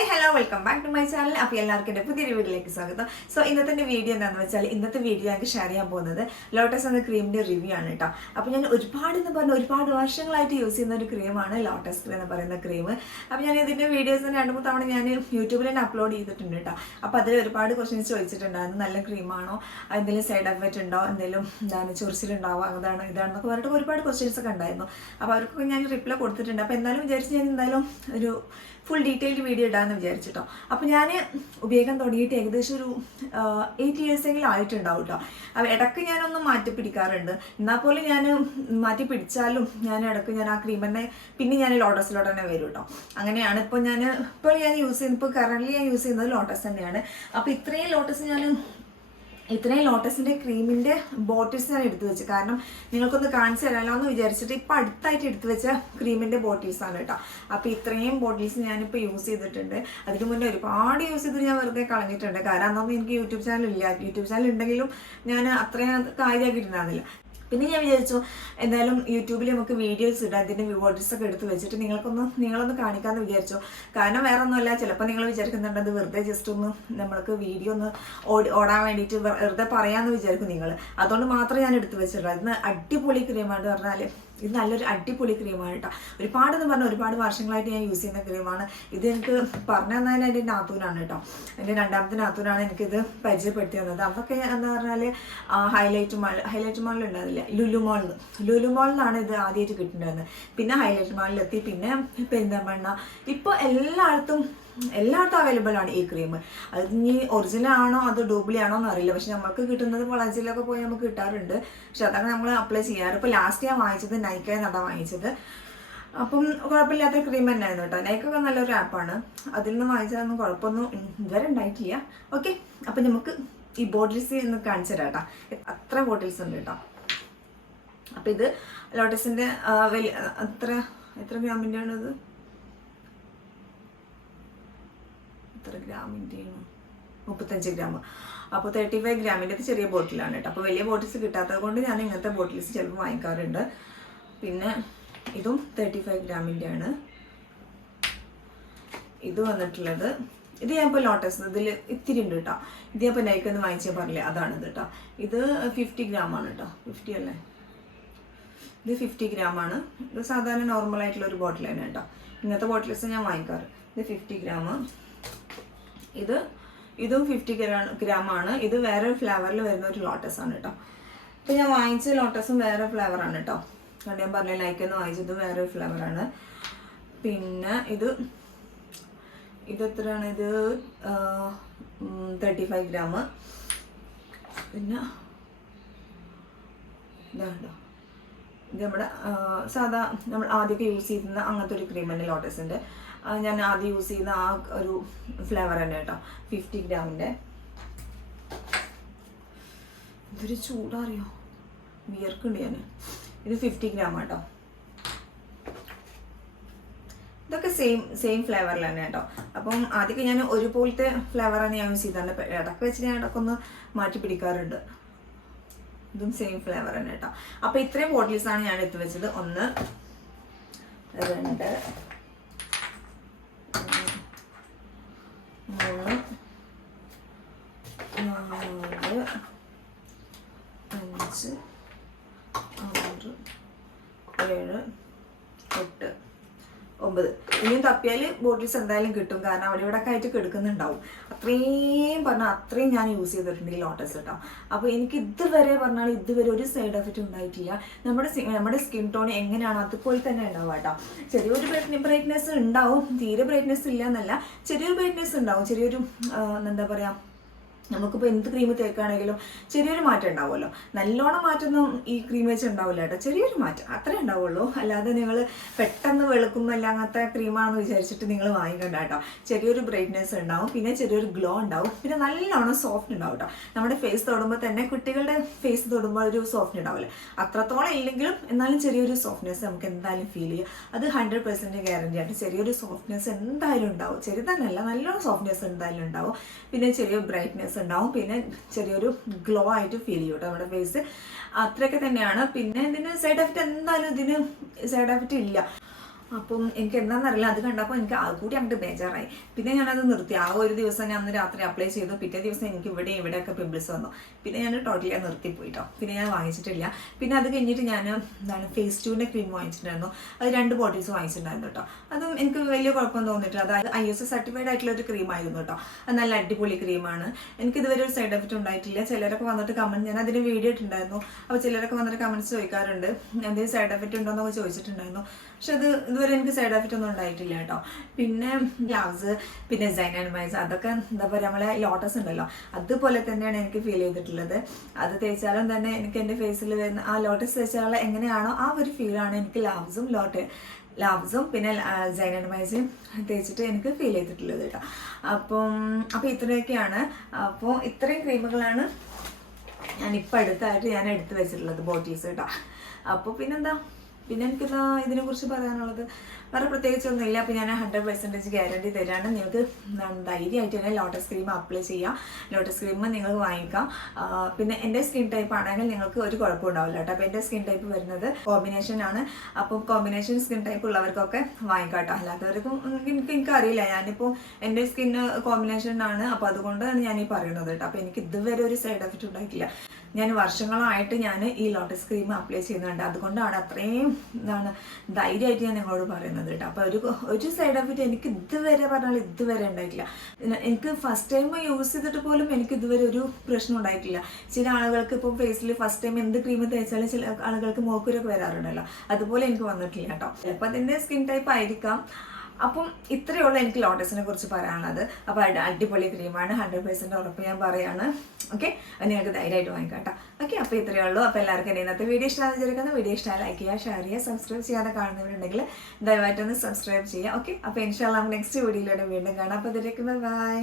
Hi hello welcome back to my channel അപ്പോൾ എല്ലാവർക്കും എന്റെ പുതിയൊരു വീഡിയോയിലേക്ക് സ്വാഗതം. സോ ഇന്നത്തെ വീഡിയോ എന്താണെന്ന് വെച്ചാൽ ഇന്നത്തെ വീഡിയോ ഞങ്ങൾക്ക് ഷെയർ ചെയ്യാൻ പോകുന്നത് ലോട്ടസ് എന്ന ക്രീമിന്റെ റിവ്യൂ ആണ് കേട്ടോ അപ്പോൾ ഞാൻ ഒരുപാട് എന്ന് പറഞ്ഞ ഒരുപാട് വർഷങ്ങളായിട്ട് യൂസ് ചെയ്യുന്ന ഒരു ക്രീമാണ് ലോട്ടസ് ക്രീം എന്ന് പറയുന്ന ക്രീം അപ്പോൾ ഞാൻ ഇതിന്റെ വീഡിയോസ് രണ്ട് മൂന്ന് തവണ ഞാൻ യൂട്യൂബിൽ തന്നെ അപ്ലോഡ് ചെയ്തിട്ടുണ്ട് കേട്ടോ അപ്പോൾ അതിൽ ഒരുപാട് ക്വസ്റ്റ്യൻസ് ചോദിച്ചിട്ടുണ്ടായിരുന്നു. നല്ല ക്രീമാണോ എന്തെങ്കിലും സൈഡ് എഫക്റ്റ് ഉണ്ടോ? എന്തെങ്കിലും എന്താണ് ചൊറിച്ചിലുണ്ടാവോ അതാണ് ഇതാണെന്നൊക്കെ പറഞ്ഞിട്ട് ഒരുപാട് ക്വസ്റ്റ്യൻസ് ഒക്കെ ഉണ്ടായിരുന്നു. അപ്പോൾ അവർക്കൊക്കെ ഞാൻ റിപ്ലൈ കൊടുത്തിട്ടുണ്ട്. അപ്പോൾ എന്തായാലും വിചാരിച്ച് ഞാൻ എന്തായാലും ഒരു ഫുൾ ഡീറ്റെയിൽഡ് വീഡിയോ ഇടാമെന്ന് വിചാരിച്ചിട്ടോ. അപ്പോൾ ഞാൻ ഉപയോഗിക്കാൻ തുടങ്ങിയിട്ട് ഏകദേശം ഒരു എയ്റ്റ് ഇയേഴ്സെങ്കിലും ആയിട്ടുണ്ടാവും കേട്ടോ അപ്പോൾ ഇടയ്ക്ക് ഞാനൊന്ന് മാറ്റി പിടിക്കാറുണ്ട്. എന്നാൽ പോലും ഞാൻ മാറ്റി പിടിച്ചാലും ഞാൻ ഇടയ്ക്ക് ഞാൻ ആ ക്രീം തന്നെ പിന്നെ ഞാൻ ലോട്ടസിലോട്ട് തന്നെ വരും കേട്ടോ അങ്ങനെയാണ് ഇപ്പോൾ ഞാൻ ഇപ്പോൾ ഞാൻ യൂസ് ചെയ്യുന്നത് ഇപ്പോൾ കറന്റ് ഞാൻ യൂസ് ചെയ്യുന്നത് ലോട്ടസ് തന്നെയാണ്. അപ്പോൾ ഇത്രയും ലോട്ടസ് ഞാൻ ഇത്രയും ലോട്ടസിന്റെ ക്രീമിന്റെ ബോട്ടിൽസ് ഞാൻ എടുത്തു വെച്ചു. കാരണം നിങ്ങൾക്കൊന്ന് കാണിച്ചു തരാമല്ലോ എന്ന് വിചാരിച്ചിട്ട് ഇപ്പൊ അടുത്തായിട്ട് എടുത്തു വെച്ച ക്രീമിന്റെ ബോട്ടിൽസ് ആണ് കേട്ടോ അപ്പൊ ഇത്രയും ബോട്ടിൽസ് ഞാനിപ്പോൾ യൂസ് ചെയ്തിട്ടുണ്ട്. അതിന് മുന്നേ ഒരുപാട് യൂസ് ചെയ്ത് ഞാൻ വെറുതെ കളഞ്ഞിട്ടുണ്ട്. കാരണം അന്നൊന്നും എനിക്ക് യൂട്യൂബ് ചാനൽ ഇല്ല യൂട്യൂബ് ചാനൽ ഉണ്ടെങ്കിലും ഞാൻ അത്രയും കാര്യമാക്കിയിട്ടുണ്ടായിരുന്നില്ല പിന്നെ ഞാൻ വിചാരിച്ചു എന്തായാലും യൂട്യൂബിൽ നമുക്ക് വീഡിയോസ് ഇടാം അതിന്റെ വ്യൂവോട്ടേഴ്സ് ഒക്കെ എടുത്ത് വെച്ചിട്ട് നിങ്ങൾക്കൊന്ന് നിങ്ങളൊന്ന് കാണിക്കാമെന്ന് വിചാരിച്ചു. കാരണം വേറെ ഒന്നുമല്ല ചിലപ്പോൾ നിങ്ങൾ വിചാരിക്കുന്നുണ്ട് അത് വെറുതെ ജസ്റ്റ് ഒന്ന് നമ്മൾക്ക് വീഡിയോ ഒന്ന് ഓടി ഓടാൻ വേണ്ടിയിട്ട് വെറുതെ പറയാമെന്ന് വിചാരിക്കും നിങ്ങൾ. അതുകൊണ്ട് മാത്രം ഞാൻ എടുത്ത് വെച്ചിട്ടുള്ളൂ. ഇന്ന് അടിപൊളി ക്രീമാണ് പറഞ്ഞാൽ ഇത് നല്ലൊരു അടിപൊളി ക്രീമാണ് കേട്ടോ. ഒരുപാട് എന്ന് പറഞ്ഞാൽ ഒരുപാട് വർഷങ്ങളായിട്ട് ഞാൻ യൂസ് ചെയ്യുന്ന ക്രീമാണ് ഇത് എനിക്ക് പറഞ്ഞു തന്നതിന് എന്റെ നാത്തൂനാണ് കേട്ടോ. എന്റെ രണ്ടാമത്തെ നാത്തൂനാണ് എനിക്കിത് പരിചയപ്പെടുത്തി തന്നത്. അതൊക്കെ എന്ന് പറഞ്ഞാൽ ഹൈലൈറ്റ് മാൾ ഹൈലൈറ്റ് മാളിൽ ഉണ്ടായിരുന്നില്ല ലുലു മാളിൽ ലുലു മാളിലാണ് ഇത് ആദ്യമായിട്ട് കിട്ടുന്നുണ്ടായിരുന്നത് പിന്നെ ഹൈലൈറ്റ് മാളിലെത്തി. പിന്നെ പെരിന്തമണ്ണ ഇപ്പോൾ എല്ലായിടത്തും എല്ലായിടത്തും അവൈലബിൾ ആണ് ഈ ക്രീം അത് ഇനി ഒറിജിനൽ ആണോ അത് ഡ്യൂപ്ലി ആണോ എന്ന് അറിയില്ല. പക്ഷെ നമുക്ക് കിട്ടുന്നത് വളാഞ്ചിലൊക്കെ പോയി നമുക്ക് കിട്ടാറുണ്ട്. പക്ഷെ അതൊക്കെ നമ്മൾ അപ്ലൈ ചെയ്യാറ്. ഇപ്പോൾ ലാസ്റ്റ് ഞാൻ വാങ്ങിച്ചത് നൈക്കായി നിന്നാണ് വാങ്ങിച്ചത്. അപ്പം കുഴപ്പമില്ലാത്ത ക്രീം തന്നെയായിരുന്നു കേട്ടോ നൈക്കൊക്കെ നല്ലൊരു ആപ്പാണ് അതിൽ നിന്ന് വാങ്ങിച്ചതൊന്നും കുഴപ്പമൊന്നും ഇതുവരെ ഉണ്ടായിട്ടില്ല. ഓക്കെ അപ്പം നമുക്ക് ഈ ബോട്ടിൽസ് ഒന്ന് കാണിച്ചു തരാം കേട്ടോ അത്ര ബോട്ടിൽസ് ഉണ്ട് കേട്ടോ അപ്പം ഇത് ലോട്ടസിന്റെ വലിയ അത്ര എത്ര ഗ്രാമിന്റെ ആണിത് എത്ര ഗ്രാമിന്റെയാണ് മുപ്പത്തഞ്ച് ഗ്രാം അപ്പോൾ തേർട്ടി ഫൈവ് ഗ്രാമിന്റെ ചെറിയ ബോട്ടിലാണ് കേട്ടോ. അപ്പോൾ വലിയ ബോട്ടിൽസ് കിട്ടാത്തത് കൊണ്ട് ഞാൻ ഇങ്ങനത്തെ ബോട്ടിൽസ് ചിലപ്പോൾ വാങ്ങിക്കാറുണ്ട്. പിന്നെ ഇതും തേർട്ടി ഫൈവ് ഗ്രാമിന്റെ ആണ് ഇത് വന്നിട്ടുള്ളത്. ഇത് ഞാൻ ലോട്ടസ് ഇതിൽ ഇത്തിരി ഉണ്ട് കേട്ടോ. ഇത് ഞാൻ ഇപ്പോൾ നൈക്കെന്ന് വാങ്ങിച്ചാൽ പറഞ്ഞില്ലേ? അതാണ് ഇത് കേട്ടോ. ഇത് ഫിഫ്റ്റി ഗ്രാം ആണ് കേട്ടോ. ഫിഫ്റ്റി അല്ലേ? ഇത് ഫിഫ്റ്റി ഗ്രാം ആണ്. ഇത് സാധാരണ നോർമൽ ആയിട്ടുള്ള ഒരു ബോട്ടിൽ തന്നെ കേട്ടോ. ഇങ്ങനത്തെ ബോട്ടിൽസ് ഞാൻ വാങ്ങിക്കാറ്. ഇത് ഫിഫ്റ്റി ഗ്രാം ഇത് ഇതും ഫിഫ്റ്റി ഗ്രാം ആണ്. ഇത് വേറെ ഫ്ലേവറിൽ വരുന്ന ഒരു ലോട്ടസ് ആണ് കേട്ടോ. ഇപ്പം ഞാൻ വാങ്ങിച്ച ലോട്ടസും വേറെ ഫ്ലേവർ ആണ് കേട്ടോ. കണ്ട് ഞാൻ പറഞ്ഞ ലൈക്ക് ലൈക്കെന്ന് വാങ്ങിച്ചത് വേറെ ഒരു ഫ്ലേവറാണ് പിന്നെ ഇത് ഇത് എത്രയാണ്? ഇത് തേർട്ടി ഫൈവ് ഗ്രാം പിന്നെ ഇതാണ്ടോ ഇത് നമ്മുടെ സാധാ നമ്മൾ ആദ്യമൊക്കെ യൂസ് ചെയ്യുന്ന അങ്ങനത്തെ ഒരു ക്രീം തന്നെ ലോട്ടസിന്റെ ഞാൻ ആദ്യം യൂസ് ചെയ്യുന്ന ആ ഒരു ഫ്ലേവർ തന്നെ കേട്ടോ. ഫിഫ്റ്റി ഗ്രാമിന്റെ ഇതൊരു ചൂടറിയോ? വിയർക്കുണ്ട് ഞാൻ. ഇത് ഫിഫ്റ്റി ഗ്രാം കേട്ടോ ഇതൊക്കെ സെയിം സെയിം ഫ്ലേവറിൽ തന്നെ കേട്ടോ. അപ്പം ആദ്യമൊക്കെ ഞാൻ ഒരുപോലത്തെ ഫ്ലേവറാണ് ഞാൻ യൂസ് ചെയ്തിട്ടുണ്ട് ഇടയ്ക്ക് വെച്ച് ഞാൻ ഇടക്കൊന്ന് മാറ്റി പിടിക്കാറുണ്ട്. ഇതും സെയിം ഫ്ലേവർ തന്നെ കേട്ടോ അപ്പോൾ ഇത്രയും ആണ് ഞാൻ എടുത്തു വെച്ചത്. ഒന്ന് രണ്ട് മൂന്ന് ഇനിയും തപ്പിയാൽ ബോട്ടിൽസ് എന്തായാലും കിട്ടും. കാരണം അവിടെ ഇവിടെ ആയിട്ട് കിടക്കുന്നുണ്ടാവും. അത്രയും പറഞ്ഞാൽ അത്രയും ഞാൻ യൂസ് ചെയ്തിട്ടുണ്ട് ഈ ലോട്ടസ് കേട്ടോ അപ്പോൾ എനിക്ക് ഇതുവരെ പറഞ്ഞാൽ ഇതുവരെ ഒരു സൈഡ് എഫക്റ്റ് ഉണ്ടായിട്ടില്ല. നമ്മുടെ നമ്മുടെ സ്കിൻ ടോൺ എങ്ങനെയാണ് അതുപോലെ തന്നെ ഉണ്ടാവും കേട്ടോ ചെറിയൊരു ബ്രൈറ്റ്നെസ് ഉണ്ടാവും. തീരെ ബ്രൈറ്റ്നെസ് ഇല്ല എന്നല്ല. ചെറിയൊരു ബ്രൈറ്റ്നെസ് ഉണ്ടാവും. ചെറിയൊരു എന്താ പറയുക നമുക്കിപ്പോൾ എന്ത് ക്രീം തേക്കാണെങ്കിലും ചെറിയൊരു മാറ്റം ഉണ്ടാവുമല്ലോ. നല്ലോണം മാറ്റൊന്നും ഈ ക്രീം വെച്ച് ഉണ്ടാവില്ല കേട്ടോ. ചെറിയൊരു മാറ്റം. അത്രേ ഉണ്ടാവുള്ളൂ. അല്ലാതെ നിങ്ങൾ പെട്ടെന്ന് വെളുക്കുമ്പോൾ അങ്ങനത്തെ ക്രീമാണെന്ന് വിചാരിച്ചിട്ട് നിങ്ങൾ വാങ്ങിക്കണ്ട കേട്ടോ. ചെറിയൊരു ബ്രൈറ്റ്നെസ് ഉണ്ടാവും. പിന്നെ ചെറിയൊരു ഗ്ലോ ഉണ്ടാവും. പിന്നെ നല്ലോണം സോഫ്റ്റ് ഉണ്ടാവും കേട്ടോ. നമ്മുടെ ഫേസ് തൊടുമ്പോൾ തന്നെ കുട്ടികളുടെ ഫേസ് തൊടുമ്പോൾ ഒരു സോഫ്റ്റ് ഉണ്ടാവില്ല. അത്രത്തോളം ഇല്ലെങ്കിലും എന്നാലും ചെറിയൊരു സോഫ്റ്റ്നെസ് നമുക്ക് എന്തായാലും ഫീൽ ചെയ്യും. അത് ഹൺഡ്രഡ് പെർസെന്റ് ഗ്യാരണ്ടി ആയിട്ട് ചെറിയൊരു സോഫ്റ്റ്നെസ് എന്തായാലും ഉണ്ടാവും. ചെറിയ തന്നെയല്ല നല്ലോണം സോഫ്റ്റ്നെസ് എന്തായാലും ഉണ്ടാവും. പിന്നെ ചെറിയ ബ്രൈറ്റ്നെസ് ഉണ്ടാവും. പിന്നെ ചെറിയൊരു ഗ്ലോ ആയിട്ട് ഫീൽ ചെയ്യും കേട്ടോ നമ്മുടെ ഫേസ് അത്രയൊക്കെ തന്നെയാണ്. പിന്നെ ഇതിന് സൈഡ് എഫക്റ്റ് എന്തായാലും ഇതിന് സൈഡ് എഫക്റ്റ് ഇല്ല. അപ്പം എനിക്ക് എന്താണെന്നറിയില്ല അത് കണ്ടപ്പോൾ എനിക്ക് അത് കൂടി അങ്ങോട്ട് ബേജാറായി. പിന്നെ ഞാനത് നിർത്തി. ആ ഒരു ദിവസം ഞാൻ അന്ന് രാത്രി അപ്ലൈ ചെയ്തു. പിറ്റേ ദിവസം എനിക്ക് ഇവിടെ ഇവിടെയൊക്കെ പിമ്പിൾസ് വന്നു. പിന്നെ ഞാൻ ടോട്ടലി ഞാൻ നിർത്തി പോയിട്ടോ. പിന്നെ ഞാൻ വാങ്ങിച്ചിട്ടില്ല. പിന്നെ അത് കഴിഞ്ഞിട്ട് ഞാൻ എന്താണ് ഫേസ് ടൂവിന്റെ ക്രീം വാങ്ങിച്ചിട്ടുണ്ടായിരുന്നു. അത് രണ്ട് ബോട്ടിൽസ് വാങ്ങിച്ചിട്ടുണ്ടായിരുന്നു കേട്ടോ. അതും എനിക്ക് വലിയ കുഴപ്പം തോന്നിയിട്ടില്ല. അതായത് ഐ എസ് സർട്ടിഫൈഡ് ആയിട്ടുള്ള ഒരു ക്രീം ആയിരുന്നു കേട്ടോ. അത് നല്ല അടിപൊളി ക്രീമാണ് എനിക്ക് ഇതുവരെ ഒരു സൈഡ് എഫക്റ്റ് ഉണ്ടായിട്ടില്ല. ചിലരൊക്കെ വന്നിട്ട് കമന്റ് ഞാൻ അതിന് വീഡിയോ ഇട്ടുണ്ടായിരുന്നു അപ്പോൾ ചിലരൊക്കെ വന്നിട്ട് കമന്റ്സ് ചോദിക്കാറുണ്ട്. എന്തെങ്കിലും സൈഡ് എഫക്റ്റ് ഉണ്ടോ എന്നൊക്കെ ചോദിച്ചിട്ടുണ്ടായിരുന്നു. പക്ഷെ അത് ഇതുവരെ എനിക്ക് സൈഡ് എഫക്റ്റ് ഒന്നും ഉണ്ടായിട്ടില്ല കേട്ടോ. പിന്നെ ഗ്ലൗസ് പിന്നെ ആൻഡ് അതൊക്കെ എന്താ പറയുക നമ്മളെ ലോട്ടസ് ഉണ്ടല്ലോ അതുപോലെ തന്നെയാണ് എനിക്ക് ഫീൽ ചെയ്തിട്ടുള്ളത്. അത് തേച്ചാലും തന്നെ എനിക്ക് എന്റെ ഫേസിൽ വരുന്ന ആ ലോട്ടസ് തേച്ചാലുള്ള എങ്ങനെയാണോ ആ ഒരു ഫീലാണ് എനിക്ക് ലാവ്സും ലോട്ട് ലാവ്സും പിന്നെ ജൈനമൈസും തേച്ചിട്ട് എനിക്ക് ഫീൽ ചെയ്തിട്ടുള്ളത് കേട്ടോ. അപ്പം അപ്പോൾ ഇത്രയൊക്കെയാണ്. അപ്പോൾ ഇത്രയും ക്രീമുകളാണ് ഞാൻ ഞാനിപ്പോൾ അടുത്തായിട്ട് ഞാൻ എടുത്തു വെച്ചിട്ടുള്ളത് ബോട്ടിൽസ് കേട്ടോ. അപ്പോൾ പിന്നെന്താ? പിന്നെ എനിക്ക് ഇതിനെ ഇതിനെക്കുറിച്ച് പറയാനുള്ളത് വേറെ പ്രത്യേകിച്ചൊന്നുമില്ല. അപ്പോൾ ഞാൻ ഹൺഡ്രഡ് പെർസെന്റേജ് ഗ്യാരണ്ടി തരാണ്. നിങ്ങൾക്ക് ധൈര്യമായിട്ട് തന്നെ ലോട്ടസ് ക്രീം അപ്ലൈ ചെയ്യാം. ലോട്ടസ് ക്രീം നിങ്ങൾക്ക് വാങ്ങിക്കാം. പിന്നെ എന്റെ സ്കിൻ ടൈപ്പ് ആണെങ്കിൽ നിങ്ങൾക്ക് ഒരു കുഴപ്പം ഉണ്ടാവില്ല കേട്ടോ. അപ്പോൾ എന്റെ സ്കിൻ ടൈപ്പ് വരുന്നത് കോമ്പിനേഷൻ ആണ്. അപ്പം കോമ്പിനേഷൻ സ്കിൻ ടൈപ്പ് ഉള്ളവർക്കൊക്കെ വാങ്ങിക്കാം അല്ലാത്തവർക്കും എനിക്ക് എനിക്ക് അറിയില്ല ഞാനിപ്പോൾ എന്റെ സ്കിന്ന് കോമ്പിനേഷൻ ആണ്. അപ്പോൾ അതുകൊണ്ടാണ് ഞാൻ ഈ പറയുന്നത് കേട്ടോ. അപ്പോൾ എനിക്ക് ഇതുവരെ ഒരു സൈഡ് എഫക്റ്റ് ഉണ്ടായിട്ടില്ല. ഞാൻ വർഷങ്ങളായിട്ട് ഞാൻ ഈ ലോട്ടസ് ക്രീം അപ്ലൈ ചെയ്യുന്നുണ്ട്. അതുകൊണ്ടാണ് അത്രയും എന്താണ് ധൈര്യമായിട്ട് ഞാൻ നിങ്ങളോട് പറയുന്നത് കേട്ടോ. അപ്പോൾ ഒരു ഒരു സൈഡ് എഫക്റ്റ് എനിക്ക് ഇതുവരെ പറഞ്ഞാൽ ഇതുവരെ ഉണ്ടായിട്ടില്ല. എനിക്ക് ഫസ്റ്റ് ടൈം യൂസ് ചെയ്തിട്ട് പോലും എനിക്ക് ഇതുവരെ ഒരു പ്രശ്നം ഉണ്ടായിട്ടില്ല. ചില ആളുകൾക്ക് ഇപ്പോൾ ഫേസിൽ ഫസ്റ്റ് ടൈം എന്ത് ക്രീം തേച്ചാലും ചില ആളുകൾക്ക് മോക്കുരൊക്കെ വരാറുണ്ടല്ലോ. അതുപോലെ എനിക്ക് വന്നിട്ടില്ല കേട്ടോ. ചിലപ്പോൾ അതിന്റെ സ്കിൻ ടൈപ്പ് ആയിരിക്കാം. അപ്പം ഇത്രയേ ഉള്ളൂ എനിക്ക് ലോട്ടസിനെ കുറിച്ച് പറയാനുള്ളത്. അപ്പോൾ അടിപൊളി ക്രീമാണ്. ഹൺഡ്രഡ് പെർസെന്റ് ഉറപ്പ് ഞാൻ പറയാണ്. ഓക്കെ അത് നിങ്ങൾക്ക് ധൈര്യമായിട്ട് വാങ്ങിക്കാം ഓക്കെ അപ്പോൾ ഇത്രയേ ഉള്ളൂ. അപ്പോൾ എല്ലാവർക്കും എന്റെ ഇന്നത്തെ വീഡിയോ ഇഷ്ടമാണ് വിചാരിക്കുന്നത് വീഡിയോ ഇഷ്ടമായി ലൈക്ക് ചെയ്യുക ഷെയർ ചെയ്യുക സബ്സ്ക്രൈബ് ചെയ്യാതെ കാണുന്നവരുണ്ടെങ്കിൽ ദയവായിട്ടൊന്ന് സബ്സ്ക്രൈബ് ചെയ്യുക. ഓക്കെ അപ്പോൾ ഇൻഷാല്ലാം നെക്സ്റ്റ് വീഡിയോയിലൂടെ വീണ്ടും കാണാം. അപ്പോൾ ഇതിലേക്ക് ബൈ